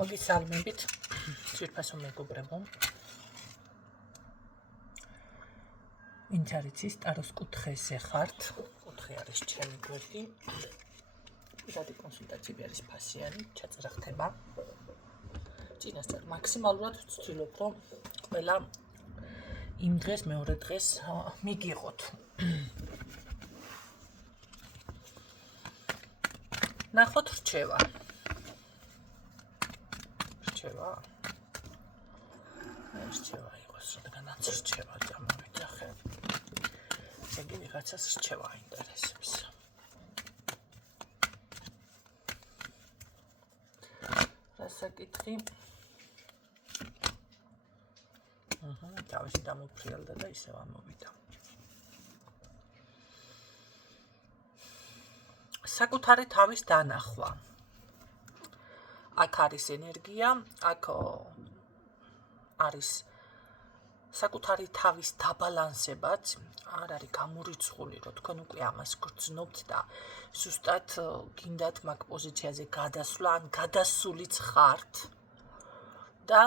მოგესალმებით ძვირფასო მეგობრებო. ვინც არის ის ტაროს კუთხეზე ხართ, კუთხე არის ჩემი გვერდი. პირადი კონსულტაციები არის ფასიანი, ჩაწერა ხდება. წინასწარ მაქსიმალურად ვცდილობ, რომ ყველა იმ დღეს მეორე დღეს მიგიღოთ. ნახოთ რჩევა. რჩევა იყოს, რადგანაც რჩევა დამოვიძახე. ზეგი ვიღაცას რჩევა აინტერესებს. რასაკითხი? თავისი დამოფრიალდა და ისევ ამოვიდა. საკუთარი თავის დანახვა. აქ არის ენერგია, აქ არის საკუთარი თავის დაბალანსებაც, არ არის გამორიცხული, რომ თქვენ უკვე ამას გრძნობთ და ზუსტად გინდათ მაგ პოზიციაზე გადასვლა, ან გადასულიც ხართ და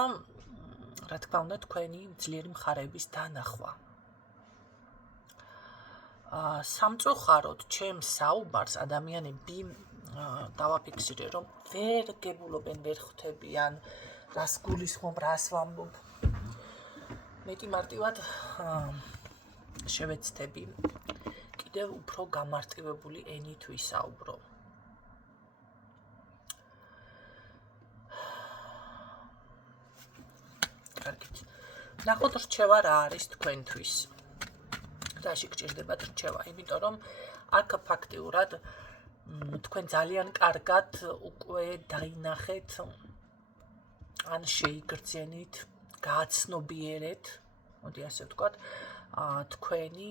რა თქმა უნდა თქვენი ძლიერი მხარეების დანახვა. სამწუხაროდ ჩემს საუბარს ადამიანები დავაფიქსირე, რომ ვერ გებულობენ, ვერ ხვდებიან, რას გულისხმობ, რას ვამბობ. მეტი მარტივად შევეცდები კიდევ უფრო გამარტივებული ენით ვისაუბრო. კარგით. ნახოთ რჩევა რა არის თქვენთვის. რაში გჭირდებათ რჩევა, იმიტომ რომ აქ ფაქტიურად თქვენ ძალიან კარგად უკვე დაინახეთ, ან შეიგრძენით, გააცნობიერეთ, მოდი ასე ვთქვათ, თქვენი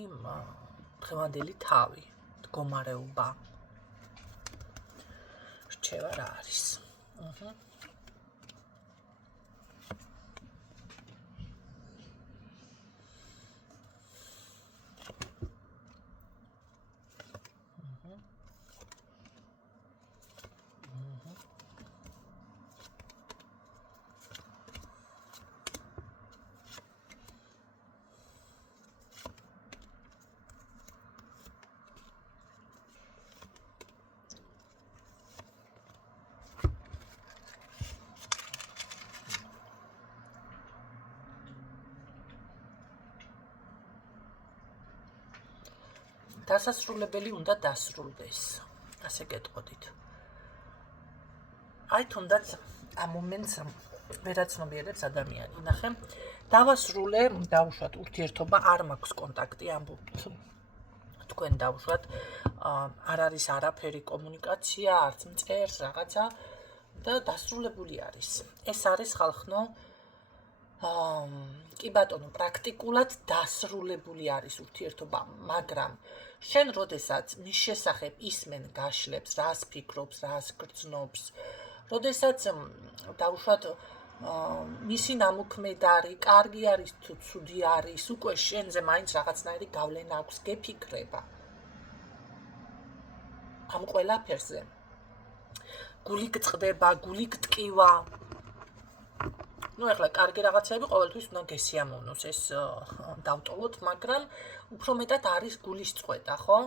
დღევანდელი თავი, მდგომარეობა. რჩევა რა არის? დასასრულებელი უნდა დასრულდეს, ასე გეტყოდით. აი თუნდაც ამ მომენტს ვერაცნობიერებს ადამიანი. ნახე, დავასრულე, დავუშვათ ურთიერთობა, არ მაქვს კონტაქტი, ამბობთ თქვენ დავუშვათ, არ არის არაფერი კომუნიკაცია, არც მწერს, რაღაცა და დასრულებული არის. ეს არის ხალხნო, კი ბატონო, პრაქტიკულად დასრულებული არის ურთიერთობა, მაგრამ შენ როდესაც მის შესახებ ისმენ გაშლებს, რას ფიქრობს, რას გრძნობს, როდესაც დავუშვათ მისი ნამოქმედარი, კარგი არის თუ ცუდი არის, უკვე შენზე მაინც რაღაცნაირი გავლენა აქვს, გეფიქრება. ამ ყველაფერზე გული გწყდება, გული გტკივა. ეხლა კარგი რაღაცები ყოველთვის უნდა გესიამოვნოს, ეს დავტოვოთ, მაგრამ უფრო მეტად არის გულის წყვეტა, ხო?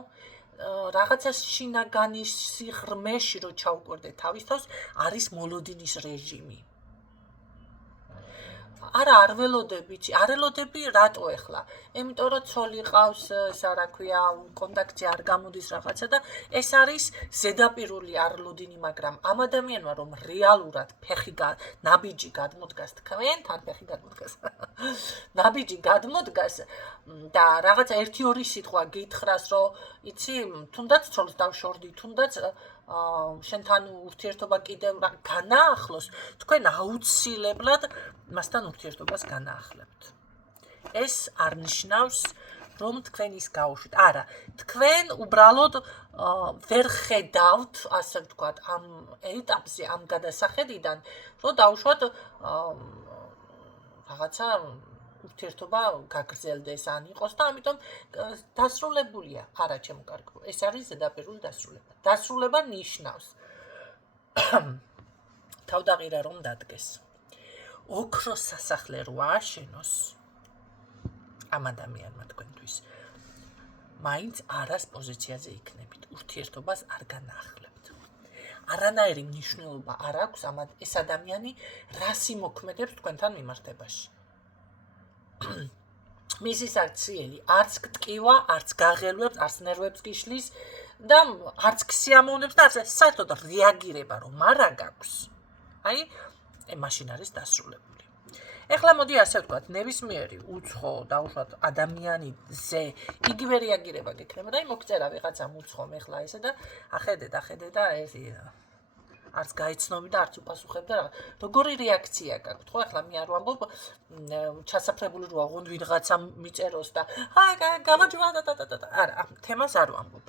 რაღაცა შინაგანის სიღრმეში რო ჩაუკვირდე თავის თავს, არის მოლოდინის რეჟიმი. არა, არ ველოდები, არ ელოდები, რატო ეხლა? იმიტომ რომ ცოლი ყავს, ესა რა ქვია, კონტაქტზე არ გამოდის რაღაცა და ეს არის ზედაპირული არლოდინი, მაგრამ ამ ადამიანმა რომ რეალურად ფეხი ნაბიჯი გადმოდგას თქვენთან, ფეხი გადმოდგას. ნაბიჯი გადმოდგას და რაღაცა 1-2 სიტყვა გითხრას, რომ იცი, თუნდაც ცოლს დავშორდი, თუნდაც შენთან ურთიერთობა კიდევ განაახლოს, თქვენ აუცილებლად მასთან ურთიერთობას განაახლებთ. ეს არ ნიშნავს, რომ თქვენ ის გაუშვით. არა, თქვენ უბრალოდ ვერ ხედავთ, ასე ვთქვათ, ამ ეტაპზე, ამ გადასახედიდან, რომ დავუშვათ რაღაცა ურთიერთობა გაგრძელდეს ან იყოს და ამიტომ დასრულებულია. არა, ჩემო კარგო, ეს არის ზედაპირული დასრულება. დასრულება ნიშნავს თავდაღირა რომ დადგეს. ოქროს სასახლე რო ააშენოს ამ ადამიანმა თქვენთვის, მაინც არას პოზიციაზე იქნებით, ურთიერთობას არ განაახლებთ. არანაირი მნიშვნელობა არ აქვს ეს ადამიანი რას იმოქმედებს თქვენთან მიმართებაში. მისი საქციელი არც გტკივა, არც გაღელვებს, არც ნერვებს გიშლის და არც სიამოვნებს და არც საერთოდ რეაგირება რომ არა გაქვს. აი, მაშინ არის დასრულებული. ეხლა მოდი ასე ვთქვათ, ნებისმიერი უცხო დაუშვათ ადამიანზე იგივე რეაგირება გექნება და მოგწერა ვიღაცამ უცხომ ეხლა ესე და ახედე და ეს არც გაიცნობი და არც უპასუხებ და როგორი რეაქცია გაქვთ ხო ეხლა მე არ ვამბობ ჩასაფრებული რო აღონ ვიღაცამ მიწეროს და გამარჯობა და არა თემას არ ვამბობ.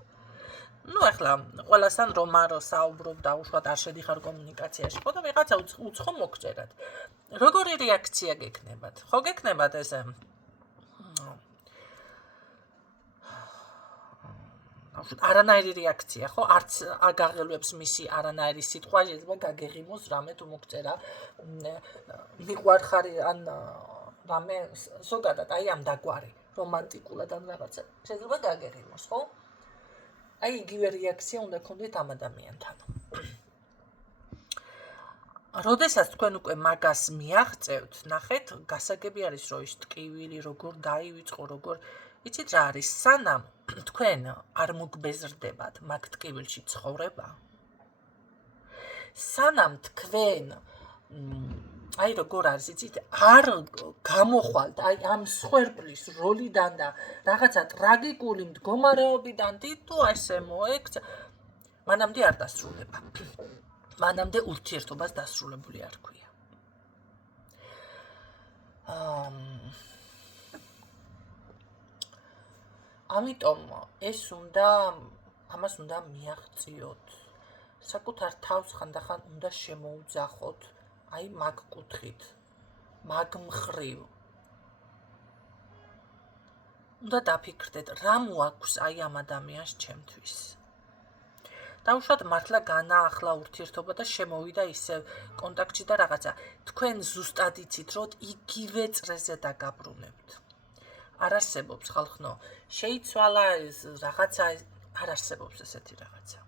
ნუ ეხლა ყველასთან რომ არ საუბრობ და უშუალოდ არ შედიხარ კომუნიკაციაში ხო და ვიღაცა უცხო მოგწერათ. როგორი რეაქცია გექნებათ? ხო გექნებათ ესე არანაირი რეაქცია ხო არც აგაღელვებს მისი არანაირი სიტყვა შეიძლება გაგეღიმოს რამე თუ მოგწერა მიყვარხარი ან რამე ზოგადად აი ამ დაგვარი რომანტიკულად ან რაღაცა შეიძლება გაგეღიმოს ხო აი იგივე რეაქცია უნდა გქონდეთ ამ ადამიანთან. როდესაც თქვენ უკვე მაგას მიაღწევთ, ნახეთ, გასაგები არის რომ ის ტკივილი როგორ დაივიწყო, როგორ იცით რა არის, სანამ თქვენ არ მოგბეზრდებათ მაგ ტკივილში ცხოვრება, სანამ თქვენ აი როგორ არის, იცით, არ გამოხვალთ აი ამ სხერბლის როლიდან და რაღაცა ტრაგიკული მდგომარეობიდან თითო ესე მოექცა, მანამდე არ დასრულება. მანამდე ურთიერთობას დასრულებული არ ქვია. ამიტომ ამას უნდა მიაღწიოთ. საკუთარ თავს ხანდახან უნდა შემოუძახოთ, აი მაგ კუთხით, მაგ მხრივ. უნდა დაფიქრდეთ, რა მოაქვს აი ამ ადამიანს ჩემთვის. დაუშვათ მართლა განაახლა ურთიერთობა და შემოვიდა ისევ კონტაქტში და რაღაცა. თქვენ ზუსტად იცით, რომ იგივე წრეზე დაგაბრუნებთ. არ არსებობს ხალხო, შეიცვალა ეს რაღაცა, არ არსებობს ესეთი რაღაცა.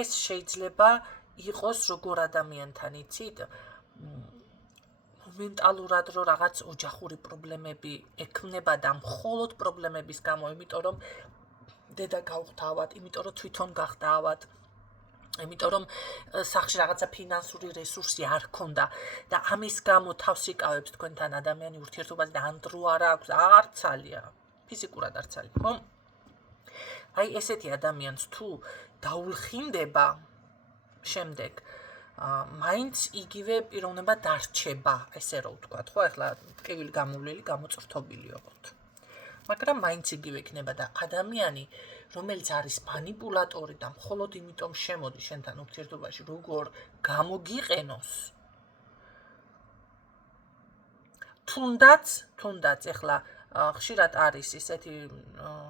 ეს შეიძლება იყოს როგორ ადამიანთან იცით, მომენტალურად რომ რაღაც ოჯახური პრობლემები ექმნება და მხოლოდ პრობლემების გამო, იმიტომ რომ დედა გავხდავად, იმიტომ რომ თვითონ გახდავად, იმიტომ რომ სახლში რაღაცა ფინანსური რესურსი არ ქონდა და ამის გამო თავს იკავებს თქვენთან ადამიანი ურთიერთობაზე და ან დრო არ აქვს, არცალია, ფიზიკურად არცალია, ხო? აი ესეთი ადამიანს თუ დაულხინდება შემდეგ, მაინც იგივე პიროვნება დარჩება, ესე რომ ვთქვათ, ხო, ახლა ტკივილი გამოვლილი, გამოწრთობილი ოღონდ. მაგრამ მაინც იგივე იქნება და ადამიანი, რომელიც არის მანიპულატორი და მხოლოდ იმიტომ შემოდის შენთან ურთიერთობაში, როგორ გამოგიყენოს. თუნდაც ეხლა ხშირად არის ისეთი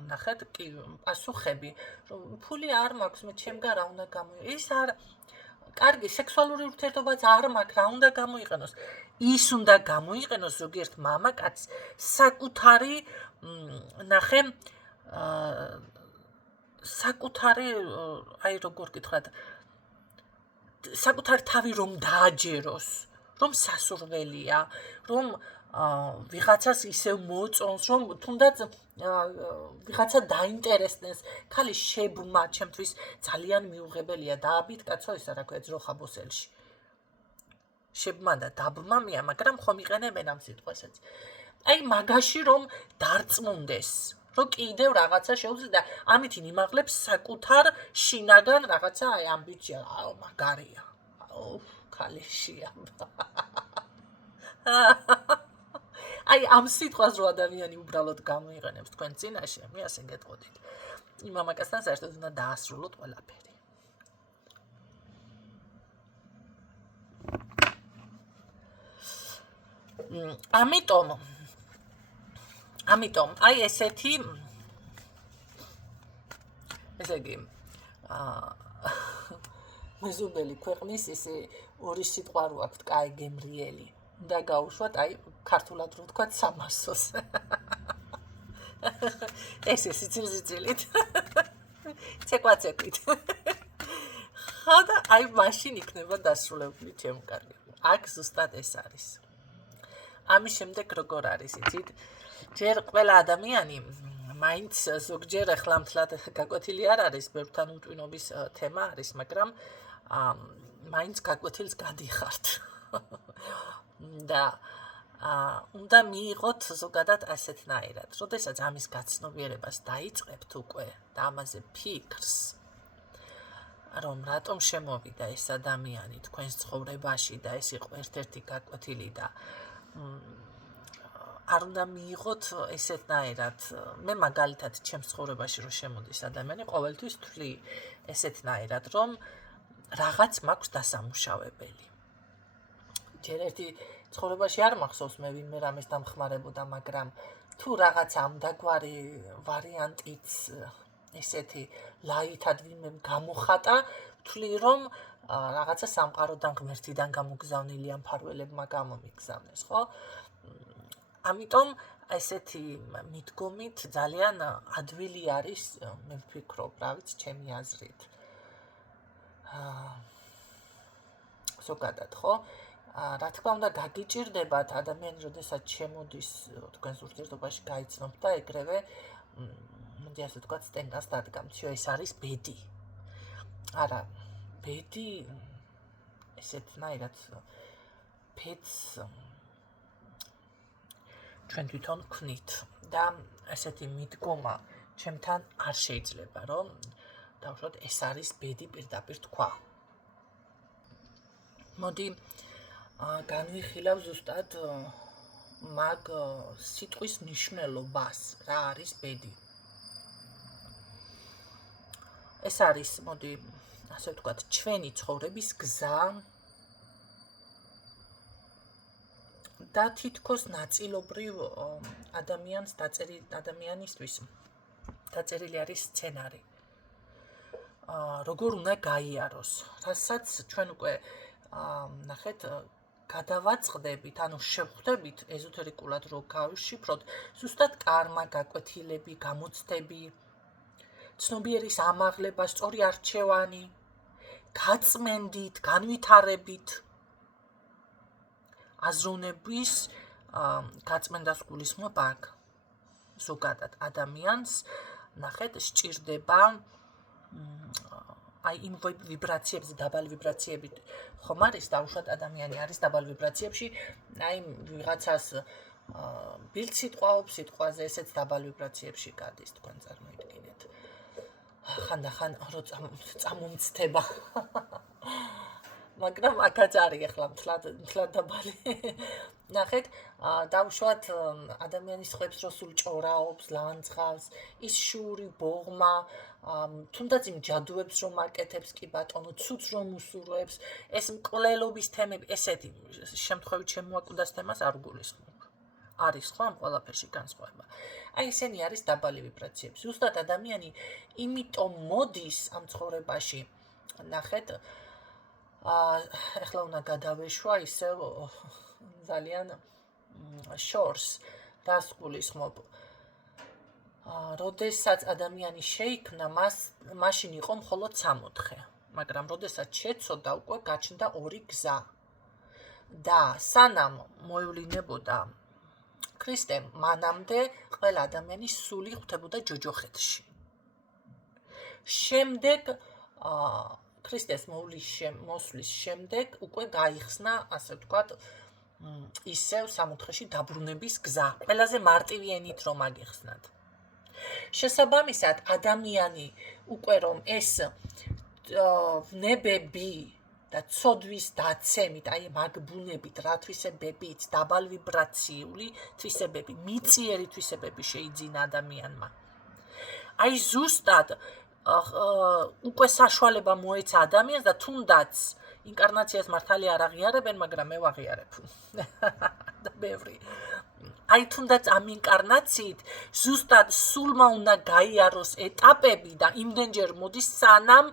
ნახეთ კი პასუხები, რომ ფული არ მაქვს, მე ჩემგან რა უნდა გამოიყენო. ის არ კარგი სექსუალური ურთიერთობაც არ მაქვს, რა უნდა გამოიყენოს. ის უნდა გამოიყენოს ზოგიერთ მამაკაცს საკუთარი ნახე საკუთარი აი როგორ გითხრათ საკუთარი თავი რომ დააჯეროს, რომ სასურველია, რომ ვიღაცას ისევ მოწონს, რომ თუნდაც ვიღაცა დაინტერესდეს, ხალი შებმა ჩემთვის ძალიან მიუღებელია დააბით კაცო ისა რა ქვია ძროხაბოსელში. შებმა და დაბმა მია, მაგრამ ხომ იყენებენ ამ სიტყვასაც. აი მაგაში რომ დარწმუნდეს, რომ კიდევ რაღაცა შეუძლია და ამით იმაღლებს საკუთარ შინაგან რაღაცა აი ამ ბიჭია, აუ მაგარია. აუ ქალიშია. აი ამ სიტყვას რო ადამიანი უბრალოდ გამოიყენებს თქვენ წინაშე, მე ასე გეტყოდით. იმ მამაკაცთან საერთოდ უნდა დაასრულოთ ყველაფერი. ამიტომ აი ესეთი ესე იგი მეზობელი ქვეყნის ესე ორი სიტყვა რო აქვთ, კაი გემრიელი. და გაუშვათ, აი, ქართულად რო ვთქვათ, სამასოს. ეს სიცილით. ცეკვაცეკვით. ხა და აი მაშინ იქნება დასრულებული ჩემი კარგები. აქ ზუსტად ეს არის. ამის შემდეგ როგორ არის, იცით? ჯერ ყველა ადამიანი მაინც ზოგჯერ ახლა მთლად გაკვეთილი არ არის, ბევრთან უმტვინობის თემა არის, მაგრამ მაინც გაკვეთილს გადიხართ. და უნდა მიიღოთ ზოგადად ასეთნაირად. როდესაც ამის გაცნობიერებას დაიწყებთ უკვე და ამაზე ფიქრს, რომ რატომ შემოვიდა ეს ადამიანი თქვენს ცხოვრებაში და ეს იყო ერთ-ერთი გაკვეთილი და არ უნდა მიიღოთ ესეთნაირად. მე მაგალითად ჩემს ცხოვრებაში რო შემოდის ადამიანი, ყოველთვის ვთვლი ესეთნაირად, რომ რაღაც მაქვს დასამუშავებელი. ჯერ ერთი ცხოვრებაში არ მახსოვს მე ვინმე რამეს დამხმარებოდა, მაგრამ თუ რაღაცა ამდაგვარი ვარიანტიც ესეთი ლაითად ვინმე გამოხატა, ვთვლი რომ რაღაცა სამყაროდან ღმერთიდან გამოგზავნილი ამ ფარველებმა გამომიგზავნეს, ხო? ამიტომ ესეთი მიდგომით ძალიან ადვილი არის, მე ვფიქრობ, რა ვიცი, ჩემი აზრით. ზოგადად, ხო? რა თქმა უნდა, გაგიჭირდებათ ადამიანი, როდესაც შემოდის თქვენს ურთიერთობაში გაიცნობთ და ეგრევე, მოდი ასე ვთქვათ, სტენკას დადგამთ, ეს არის ბედი. არა, ბედი ესეთნაირად ფეთს ჩვენ თვითონ ვქნით და ესეთი მიდგომა ჩემთან არ შეიძლება, რომ დავუშვათ ეს არის ბედი პირდაპირ თქვა. მოდი განვიხილავ ზუსტად მაგ სიტყვის მნიშვნელობას, რა არის ბედი. ეს არის, მოდი ასე ვთქვათ, ჩვენი ცხოვრების გზა და თითქოს ნაწილობრივ ადამიანისთვის დაწერილი არის სცენარი. როგორ უნდა გაიაროს, რასაც ჩვენ უკვე ნახეთ, გადავაწყდებით, ანუ შევხვდებით ეზოთერიკულად რო გავშიფროთ, ზუსტად კარმა, გაკვეთილები, გამოცდები, ცნობიერის ამაღლება, სწორი არჩევანი, გაწმენდით, განვითარებით, აზროვნების გაწმენდას გულისხმობ აქ. ზოგადად ადამიანს ნახეთ სჭირდება აი იმ ვიბრაციებზე, დაბალ ვიბრაციებით ხომ არის, დაუშვათ ადამიანი არის დაბალ ვიბრაციებში, აი ვიღაცას ბილდ სიტყვაობს სიტყვაზე, ესეც დაბალ ვიბრაციებში გადის, თქვენ წარმოიდგინეთ. ხანდახან რო წამომცდება. მაგრამ აქაც არის ახლა მთლად დაბალი. ნახეთ, დაუშვათ ადამიანის ხვებს რო სულ ჭორაობს, ლანძღავს, ის შური, ბოღმა, თუნდაც იმ ჯადუებს რომ აკეთებს, კი ბატონო, ცუც რომ უსურვებს, ეს მკვლელობის თემები, ესეთი შემთხვევით შემოაკვდას თემას არ გულისხმობ. არის ხო ამ ყველაფერში განსხვავება. აი ესენი არის დაბალი ვიბრაციები. ზუსტად ადამიანი იმიტომ მოდის ამ ცხოვრებაში, ნახეთ, ახლა უნდა გადავეშვა ისევ ძალიან შორს, რას გულისხმობ. როდესაც ადამიანი შეიქმნა, მაშინ იყო მხოლოდ 64, მაგრამ როდესაც შეცოდა, უკვე გაჩნდა ორი გზა. და სანამ მოევლინებოდა ქრისტემ, მანამდე ყველა ადამიანის სული ხვდებოდა ჯოჯოხეთში. შემდეგ ქრისტეს მოსვლის შემდეგ უკვე გაიხსნა, ასე ვთქვათ, ისევ სამოთხეში დაბრუნების გზა, ყველაზე მარტივი ენით რომ აგიხსნათ. შესაბამისად, ადამიანი უკვე რომ ეს ვნებები და ცოდვის დაცემით, აი მაგ ბუნებით, რა თვისებებით, დაბალ ვიბრაციული თვისებები, მიწიერი თვისებები შეიძინა ადამიანმა. აი ზუსტად უკვე საშუალება მოეცა ადამიანს და თუნდაც ინკარნაციას მართალი არ აღიარებენ, მაგრამ მე ვაღიარებ. და ბევრი. აი თუნდაც ამ ინკარნაციით ზუსტად სულმა უნდა გაიაროს ეტაპები და იმდენჯერ მოდის სანამ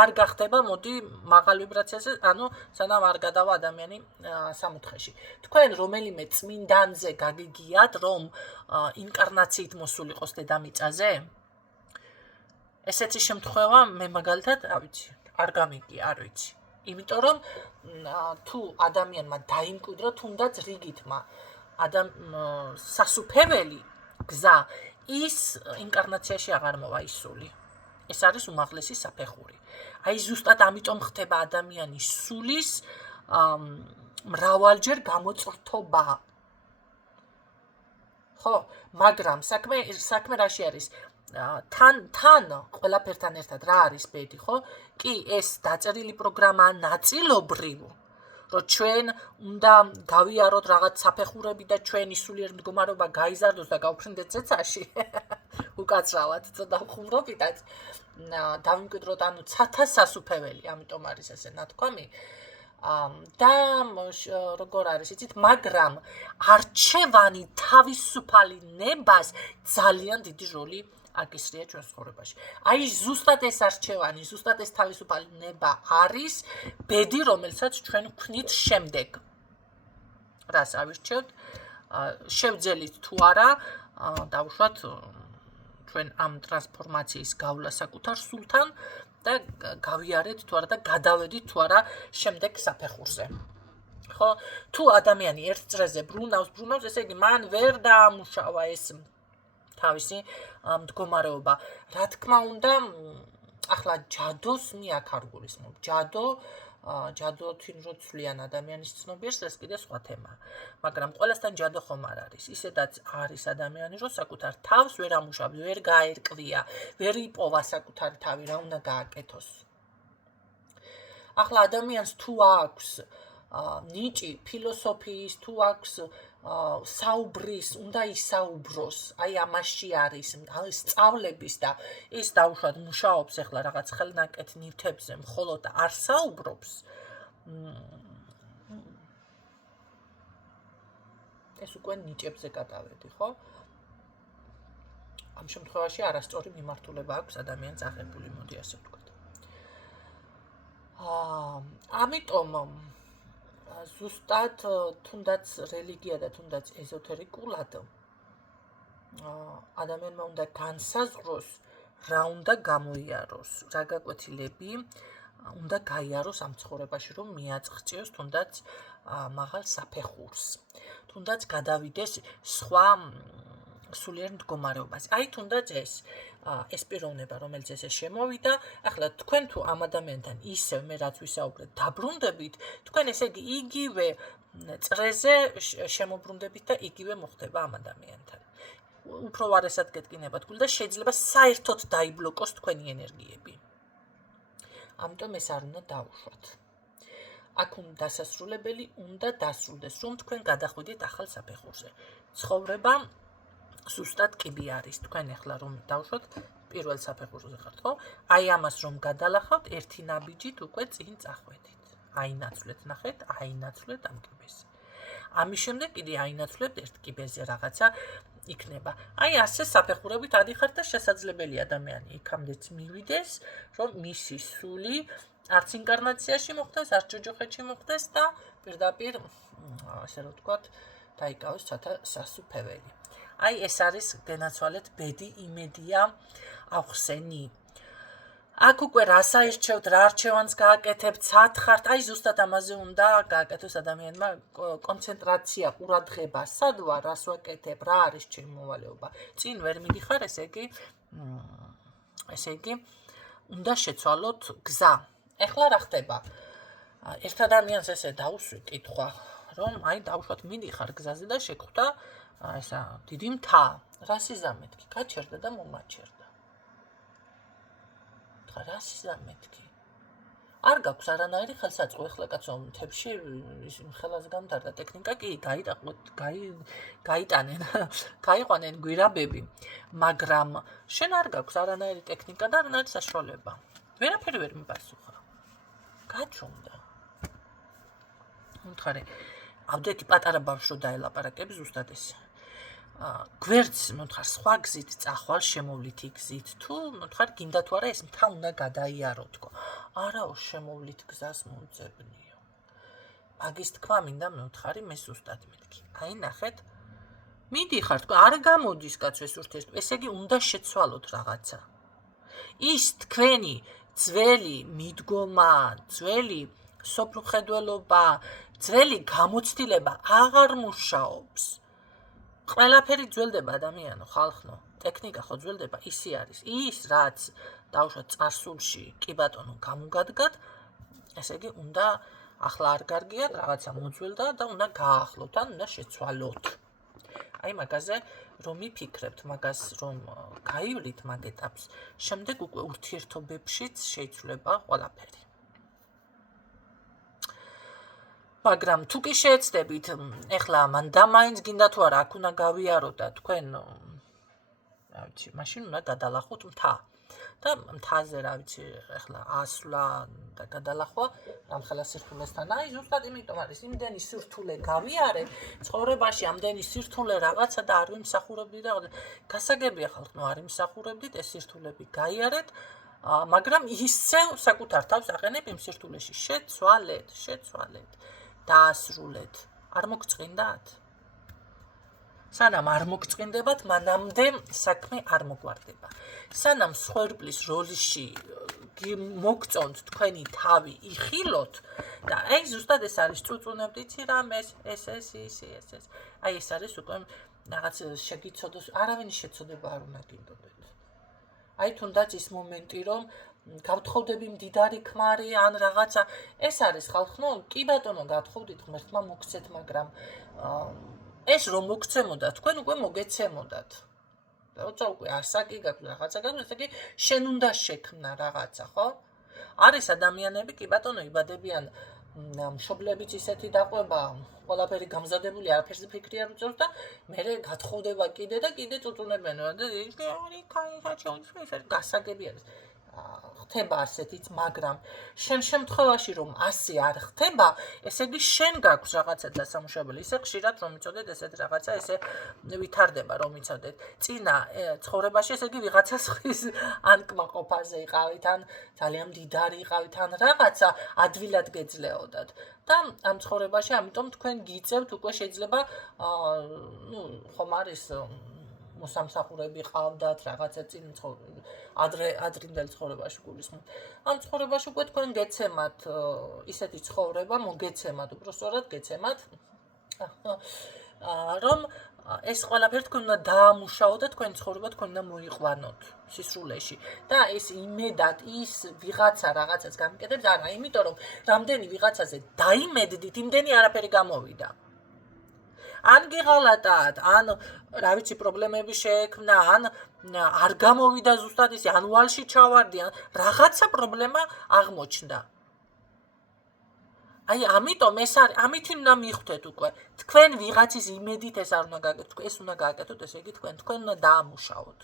არ გახდება მოდი მაღალ ვიბრაციაზე, ანუ სანამ არ გადავა ადამიანი სამოთხეში. თქვენ რომელიმე წმინდანზე გაგიგიათ, რომ ინკარნაციით მოსული იყოს დედამიწაზე? ესეთი შემთხვევა მე მაგალითად, რა ვიცი, არ გამიგია, არ ვიცი. იმიტომ რომ თუ ადამიანმა დაიმკვიდრო თუნდაც რიგითმა სასუფეველი გზა ის ინკარნაციაში აღარ მოვა ისული. ეს არის უმაღლესი საფეხური. აი ზუსტად ამიტომ ხდება ადამიანის სულის მრავალჯერ გამოწრთობა. ხო, მაგრამ საქმე რაში არის? თან ყველაფერთან ერთად რა არის ბედი, ხო? კი, ეს დაწერილი პროგრამაა ნაწილობრივ, რომ ჩვენ უნდა გავიაროთ რაღაც საფეხურები და ჩვენი სულიერ მდგომარეობა გაიზარდოს და გავფრინდეთ ცეცაში. უკაცრავად, ცოტა ხუმრობითაც დავიმკვიდროთ, ანუ ცათა სასუფეველი, ამიტომ არის ესე ნათქვამი. და როგორ არის იცით, მაგრამ არჩევანი თავისუფალი ნებას ძალიან დიდი როლი აკისრია ჩვენ ცხოვრებაში. აი ზუსტად ეს არჩევანი, ზუსტად ეს თავისუფალი ნება არის ბედი, რომელსაც ჩვენ ვქნით შემდეგ. რას ავირჩევთ? შევძელით თუ არა, დავუშვათ ჩვენ ამ ტრანსფორმაციის გავლა საკუთარ სულთან და გავიარეთ თუ არა და გადავედით თუ არა შემდეგ საფეხურზე. ხო, თუ ადამიანი ერთ წრეზე ბრუნავს, ესე იგი მან ვერ დაამუშავა ეს თავისი მდგომარეობა. რა თქმა უნდა, ახლა ჯადოს მე აქ არ გულისხმობ. ჯადო თინროცვლიან ადამიანის ცნობიერს, ეს კიდე სხვა თემაა. მაგრამ ყველასთან ჯადო ხომ არ არის. ისედაც არის ადამიანი, რომ საკუთარ თავს ვერ ამუშავებს, ვერ გაერკვია, ვერ იპოვა საკუთარი თავი, რა უნდა გააკეთოს. ახლა ადამიანს თუ აქვს ნიჭი ფილოსოფიის, თუ აქვს საუბრის, უნდა ისაუბროს, აი ამაში არის სწავლების და ის დაუშვათ მუშაობს ახლა რაღაც ხელნაკეთ ნივთებზე, მხოლოდ არ საუბრობს. ეს უკვე ნიჭებზე გადავედი, ხო? ამ შემთხვევაში არასწორი მიმართულება აქვს ადამიანს აღებული, მოდი ასე ვთქვათ. ამიტომ ზუსტად თუნდაც რელიგია და თუნდაც ეზოთერიკულად ადამიანმა უნდა განსაზღვროს, რა უნდა გამოიაროს, რა გაკვეთილები უნდა გაიაროს ამ ცხოვრებაში, რომ მიაწղწიოს თუნდაც მაღალ საფეხურს, თუნდაც გადავიდეს სხვა სულიერ მდგომარეობას. აი თუნდაც ეს პიროვნება, რომელიც ესე შემოვიდა, ახლა თქვენ თუ ამ ადამიანთან ისევ მე რაც ვისაუბრეთ, დაბრუნდებით, თქვენ ესე იგი იგივე წრეზე შემოbrunდებით და იგივე მოხდება ამ ადამიანთან. უფრო ვარესად გეტკინებათ გული და შეიძლება საერთოდ დაიბლოკოს თქვენი ენერგიები. ამიტომ ეს არ უნდა დაუშვათ. აქ დასასრულებელი უნდა დასრულდეს, რომ თქვენ გადახვიდეთ ახალ საფეხურზე. ცხოვრება ზუსტად კიბი არის. თქვენ ახლა რომ დავუშვათ პირველ საფეხურზე ხართ, ხო? აი ამას რომ გადალახავთ, ერთი ნაბიჯით უკვე წინ წახვედით. აინაცვლეთ, ნახეთ, აინაცვლეთ ამ კიბეზე. ამის შემდეგ კიდე აინაცვლებთ ერთ კიბეზე რაღაცა იქნება. აი ასე საფეხურებით ადიხართ და შესაძლებელი ადამიანი იქამდეც მივიდეს, რომ მისი სული არც ინკარნაციაში მოხდეს, არც ჯოჯოხეთში მოხდეს და პირდაპირ ასე რომ ვთქვათ, დაიკავოს ცათა სასუფეველი. აი ეს არის გენაცვალეთ ბედი, იმედია, ავხსენი. აქ უკვე რას აირჩევთ, რა არჩევანს გააკეთებთ, სათხართ, აი ზუსტად ამაზე უნდა გააკეთოს ადამიანმა კონცენტრაცია, ყურადღება, სად ვარ, რას ვაკეთებ, რა არის ჩემი მოვალეობა. წინ ვერ მიდიხარ, ესე იგი, უნდა შეცვალოთ გზა. ეხლა რა ხდება? ერთ ადამიანს ესე დაუსვი კითხვა, რომ აი დავუშვათ მიდიხარ გზაზე და შეგხვდა ესა დიდი მთა, რას იზამეთქი? გაჩერდა და მომაჩერდა. რას იზამეთქი? არ გაქვს არანაირი ხელსაწყო, ეხლა კაცო მთებში ხელაზე გამთარდა ტექნიკა კი გაიტანენ, გაიყვანენ გვირაბები, მაგრამ შენ არ გაქვს არანაირი ტექნიკა და არანაირი საშუალება. ვერაფერი ვერ მიპასუხა. გაჩვენდა. მომთხარი ავდეთი პატარა ბავშვს რო დაელაპარაკებ ზუსტად ეს გვერდს მომთხარ სხვა გზით წახვალ შემოვლითი გზით თუ მომთხარ გინდა თუ არა ეს მთა უნდა გადაიარო თქო არაო შემოვლით გზას მომძებნიო მაგის თქვა მინდა მომთხარი მე ზუსტად მეთქი აი ნახეთ მიდიხარ თქო არ გამოდის კაცო ეს ურთიერთობა ესე იგი უნდა შეცვალოთ რაღაცა ის თქვენი ძველი მიდგომა ძველი სოფლმხედველობა ძველი გამოცდილება აღარ მუშაობს ყველაფერი ძველდება ადამიანო ხალხო ტექნიკა ხო ძველდება ისი არის ის რაც დავუშვათ წარსულში კი ბატონო გამოგადგათ ესე იგი უნდა ახლა არ გარგიათ რაღაცა მოძველდა და უნდა გაახლოთ ან უნდა შეცვალოთ აი მაგაზე რომ მიფიქრებთ მაგას რომ გაივლით მაგ ეტაპს შემდეგ უკვე ურთიერთობებშიც შეიცვლება ყველაფერი მაგრამ თუ კი შეეცდებით ეხლა მან და მაინც გინდა თუ არა აქ უნდა გავიარო და თქვენ რა ვიცი მაშინ უნდა გადალახოთ მთა და მთაზე რა ვიცი ეხლა ასვლა და გადალახვა რამხელა სირთულესთან აი ზუსტად იმიტომ არის იმდენი სირთულე გავიარე ცხოვრებაში ამდენი სირთულე რაღაცა და არ ვიმსახურებდი და გასაგებია ხალხო არ იმსახურებდით ეს სირთულები გაიარეთ მაგრამ ისევ საკუთარ თავს აყენებ იმ სირთულეში შეცვალეთ დაასრულეთ არ მოგწყინდათ სანამ არ მოგწყინდებათ მანამდე საქმე არ მოგვარდება სანამ სხვერპლის როლში მოგწონთ თქვენი თავი იხილოთ და აი ზუსტად ეს არის წუწუნებდიცი რამ ეს აი ეს არის უკვე რაღაც შეგიცოდოს არავინ შეცოდება არ უნდა გინდოდეთ აი თუნდაც ის მომენტი რომ გავთხოვდები მდიდარი ქმარი ან რაღაცა ეს არის ხალხო კი ბატონო გათხოვდით ღმერთმა მოგცეთ მაგრამ ეს რომ მოგცემოდა თქვენ უკვე მოგეცემოდათ როცა უკვე ასაკი გაქვს რაღაცა გაქვს ესე იგი შენ უნდა შექმნა რაღაცა ხო არის ადამიანები კი ბატონო იბადებიან მშობლებიც ისეთი დაყვება ყველაფერი გამზადებული არაფერზე ფიქრი არ უწევს და მერე გათხოვდება კიდე და კიდე წუწუნებენ და გასაგები არის ხდება ასეთიც მაგრამ შენ შემთხვევაში რომ ასე არ ხდება ესე იგი შენ გაქვს რაღაცა დასამუშავებელი ისე ხშირად რომ იცოდეთ ესეთ რაღაცა ესე ვითარდება რომ იცოდეთ წინა ცხოვრებაში ესე იგი ვიღაცას ხის ან კმაყოფაზე იყავით ან ძალიან მდიდარი იყავით ან რაღაცა ადვილად გეძლეოდათ და ამ ცხოვრებაში ამიტომ თქვენ გიწევთ უკვე შეიძლება ხომ არის მოსამსახურები ყავდათ რაღაცა წინ ადრინდელ ცხოვრებაში გულისხმობ. ამ ცხოვრებაში უკვე თქვენ გეცემათ ისეთი ცხოვრება, მოგეცემათ, უბრალოდ გეცემათ რომ ეს ყველაფერი თქვენ უნდა დაამუშაოთ და თქვენი ცხოვრება თქვენ უნდა მოიყვანოთ სისრულეში და ეს იმედად ის ვიღაცა რაღაცას გამიკეთებს არა, იმიტომ რომ რამდენი ვიღაცაზე დაიმედდით, იმდენი არაფერი გამოვიდა. ან გიღალატათ, ან რა ვიცი პრობლემები შეექმნა, ან არ გამოვიდა ზუსტად ისე, ან ვალში ჩავარდი, ან რაღაცა პრობლემა აღმოჩნდა. აი, ამიტომ ეს არის, ამით უნდა მიხვდეთ უკვე. თქვენ ვიღაცის იმედით ეს არ უნდა გააკეთოთ, ეს უნდა გააკეთოთ, ესე იგი თქვენ უნდა დაამუშაოთ.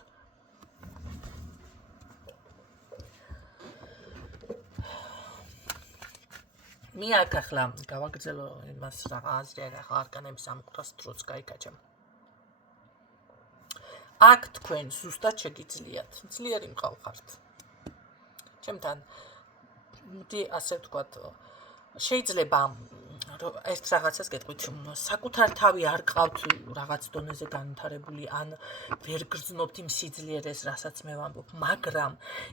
მე აქ ახლა გავაგრძელო იმას რა აზრი ახლა არკანების ამოყრას დროც გაიკაჭა. აქ თქვენ ზუსტად შეგიძლიათ, ძლიერი მყავხართ. ჩემთან მოდი ასე ვთქვათ, შეიძლება ერთ რაღაცას გეტყვით, საკუთარ თავი არ ყავთ რაღაც დონეზე განვითარებული ან ვერ გრძნობთ იმ სიძლიერეს, რასაც მე ვამბობ, მაგრამ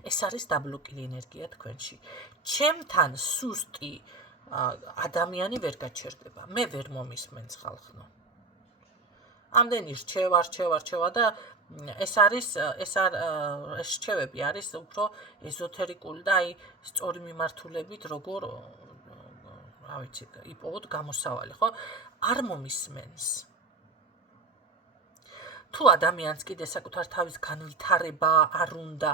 ეს არის დაბლოკილი ენერგია თქვენში. ჩემთან სუსტი ადამიანი ვერ გაჩერდება. მე ვერ მომისმენს ხალხო. ამდენი რჩევა და ეს რჩევები არის უფრო ეზოთერიკული და აი სწორი მიმართულებით როგორ რა ვიცი, იპოვოთ გამოსავალი, ხო? არ მომისმენს. თუ ადამიანს კიდე საკუთარ თავის განვითარება არ უნდა,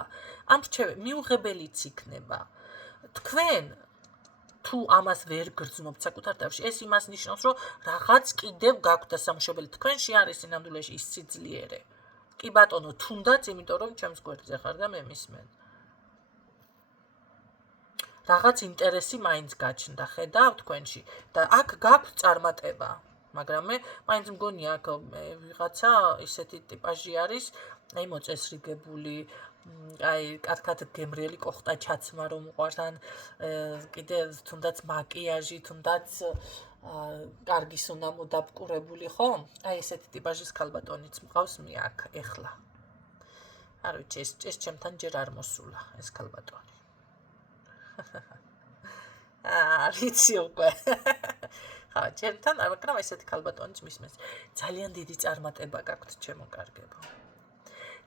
ამ რჩევები მიუღებელიც იქნება. თქვენ თუ ამას ვერ გრძნობთ საკუთარ თავში, ეს იმას ნიშნავს, რომ რაღაც კიდევ გაქვთ დასამუშავებელი. თქვენში არის სინამდვილეში ის სიძლიერე. კი ბატონო, თუნდაც იმიტომ რომ ჩემს გვერდზე ხარ და მე მისმენ. რაღაც ინტერესი მაინც გაჩნდა, ხედავ თქვენში და აქ გაქვთ წარმატება, მაგრამ მე მაინც მგონია აქ ვიღაცა ისეთი ტიპაჟი არის, აი მოწესრიგებული, აი კარგად გემრიელი კოხტა ჩაცმა რომ უყვარს ან კიდე თუნდაც მაკიაჟი, თუნდაც კარგი სუნა მოდაბკურებული, ხო? აი ესეთი ტიპაჟის ქალბატონიც მყავს მე აქ ეხლა. არ ვიცი, ეს ჩემთან ჯერ არ მოსულა ეს ქალბატონი. ვიცი უკვე. ხა, ჩემთან, მაგრამ ესეთი ქალბატონიც მისმენს. ძალიან დიდი წარმატება გაქვთ, ჩემო კარგებო.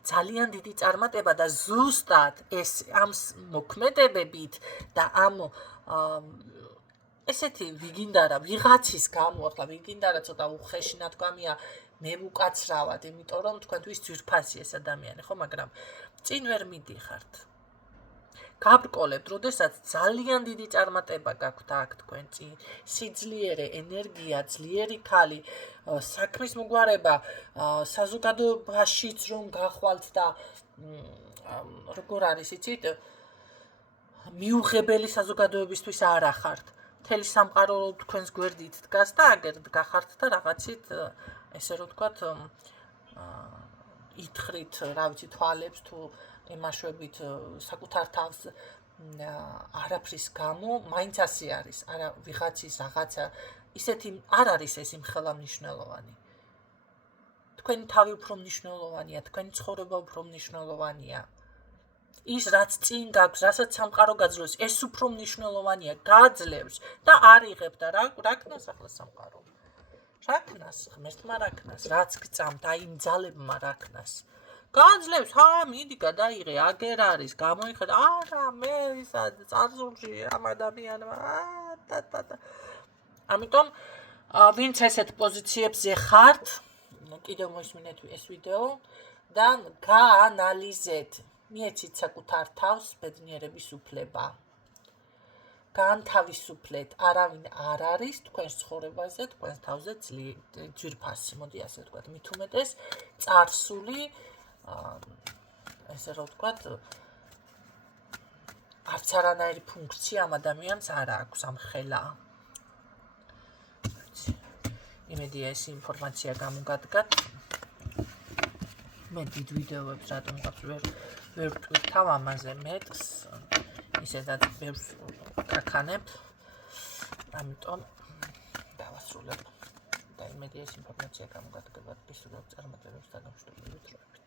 ძალიან დიდი წარმატება და ზუსტად ეს ამ მოქმედებებით და ამ ესეთი ვიგინდარა ვიღაცის გამო, ახლა ვიგინდარა ცოტა უხეში ნათქვამია, მე უკაცრავად, იმიტომ რომ თქვენთვის ძვირფასი ეს ადამიანი, ხო, მაგრამ წინ ვერ მიდიხართ. გაბრკოლებთ, როდესაც ძალიან დიდი წარმატება გაქვთ აქ თქვენ წინ, სიძლიერე, ენერგია, ძლიერი ქალი, საქმის მოგვარება, საზოგადოებაშიც რომ გახვალთ და როგორ არის, იცით, მიუღებელი საზოგადოებისთვის არ ახართ. მთელი სამყარო თქვენს გვერდით დგას და აგერ გახართ და რაღაცით ესე რომ ვთქვათ ითხრით, რა ვიცი, თვალებს თუ ემაშვებით საკუთარ თავს არაფრის გამო, მაინც ასე არის, არა ვიღაცის რაღაცა ისეთი არ არის ეს იმხელა მნიშვნელოვანი. თქვენი თავი უფრო მნიშვნელოვანია, თქვენი ცხოვრება უფრო მნიშვნელოვანია. ის რაც წინ გაქვს, რასაც სამყარო გაძლევს, ეს უფრო მნიშვნელოვანია, გაძლევს და არ იღებ და რა ქნას ახლა სამყარო? რა ქნას, ღმერთმა რა ქნას, რაც გწამთ, აი იმ ძალებმა რა ქნას. გაძლევს, მიდი გადაიღე, აგერ არის, გამოიხედა, არა, მე ისა წარსულში ამ ადამიანმა, ამიტომ ვინც ესეთ პოზიციებზე ხართ, კიდევ მოისმინეთ ეს ვიდეო და გაანალიზეთ, მიეცით საკუთარ თავს ბედნიერების უფლება. გაანთავისუფლეთ, არავინ არ არის თქვენს ცხოვრებაზე, თქვენს თავზე ძვირფასი, მოდი ასე ვთქვათ, მით უმეტეს წარსული, ესე რომ ვთქვათ, არც არანაირი ფუნქცია ამ ადამიანს არ აქვს, ამ ხელა. იმედია ეს ინფორმაცია გამოგადგათ. მე დიდ ვიდეოებს რატომ გაქვს ვერ ვტვირთავ ამაზე მეტს, ისედაც ბევრს გაქანებ, ამიტომ დავასრულებ და იმედია ეს ინფორმაცია გამოგადგებათ ისურვებ წარმატებებს და გამშვიდობებით დროებით.